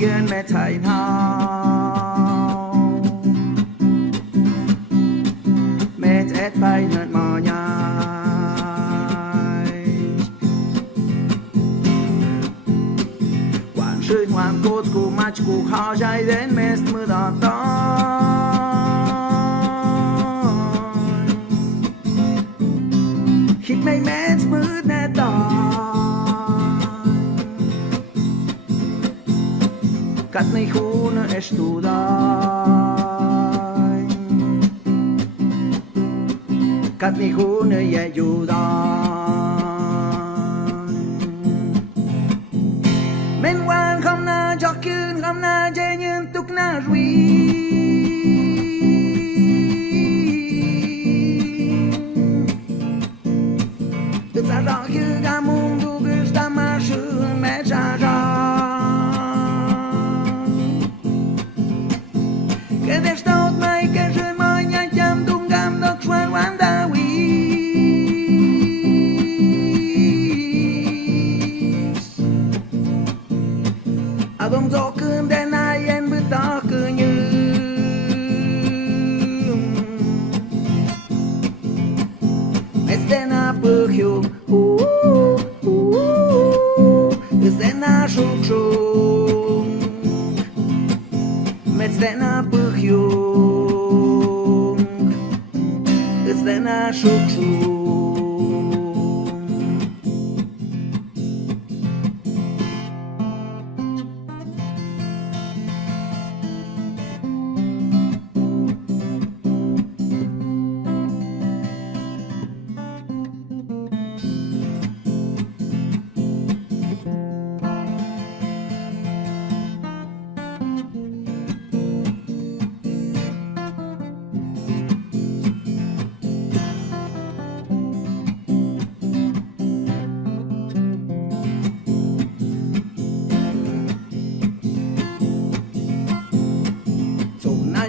ยืนแม่ไทยเฮาแม่เจ็ดไปเนินมอยายquản sư hoàng cô cụ mà cụ khó chạy đến mẹ mưa đỏ to hít mấy mẹ mưa nè to cắtในคูนเอสตูดอยcắtในคูนเยอยู่ดอยเม่นวานคำนาจอกคืนคำนาเจยืนตุกนารีตึกสะรอคือกามุงดูกึสตามาชื่อแม่จ่าจ่าque desta última e que je manhã cham dum gam dok shwan wan da wi adom zo kun de na yen bu ta ku như estena pu hyu estena shuk shuk estena pu Estena shuk-shuk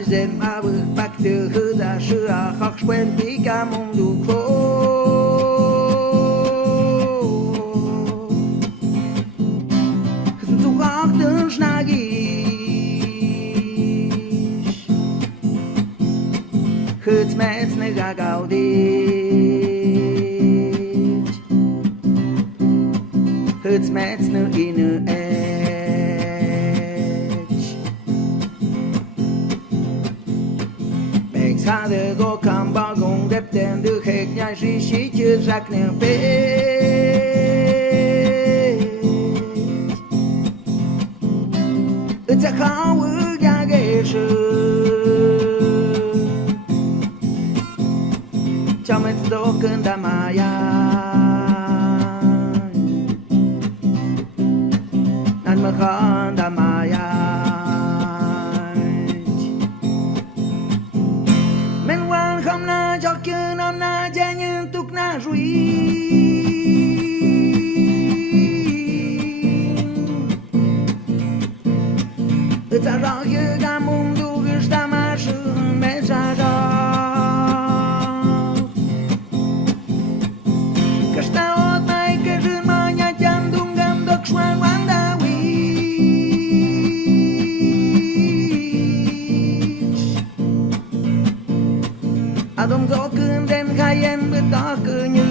Dên ba bực bạc từ hư ra sư à khóc quên tí ca mong đủ khô dù khóc tương snagish hứt mét nê gà gào đít hứt mét nê inư Sa de go kam ba gong dep den de hek nya shi shi chư rak ne pe It's a khao ư ya ge shi Chăm et do kun da ma ya Nan ma khan da ma ya không na cho cứ năm na che nhưng tục na ruy từ ta rõ như ga mung du cứ sta ma sư mẹ sa rõ cái sta ốt mai cái rư ma nhà chăm dung gam đốc xoan quán đa quy Adom zo kun den khayen bu ta ku như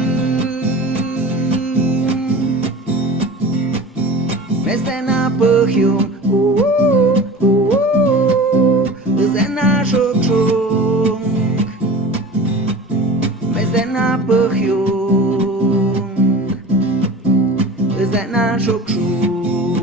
Mestena pu hyu Zena shuk shuk Mestena pu hyu Zena shuk shuk